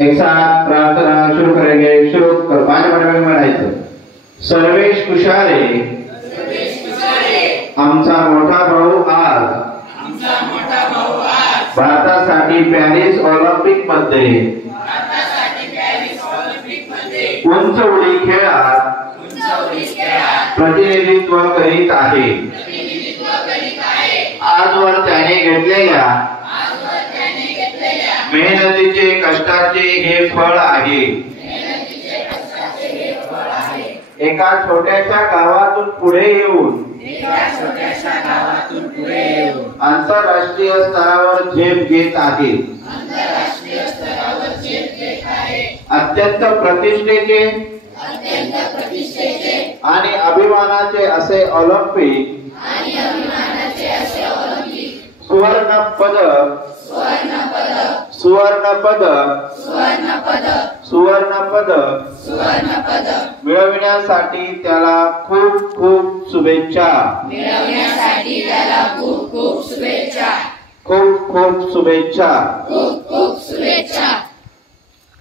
एक साथ प्रार्थना शुरू करेंगे। शुरू कर 5 मिनट में म्हणायचं, सर्वेश कुशारे आमचा मोठा भाऊ आज भारतासाठी पॅरिस ऑलिम्पिक मध्ये उंच उडी खेळात प्रतिनिधित्व करीत आहे। आजवर त्याने घेतलेल्या मेहनतीचे कष्टाचे हे फळ आहे। एका छोट्याशा गावातून पुढे येऊन आंतरराष्ट्रीय स्तरावर झेप घेत आहे। अत्यंत प्रतिष्ठेचे आणि अभिमानाचे असे ऑलिम्पिक सुवर्ण पदक मिळविण्यासाठी त्याला खूप खूप शुभेच्छा। खूप खूप शुभेच्छा।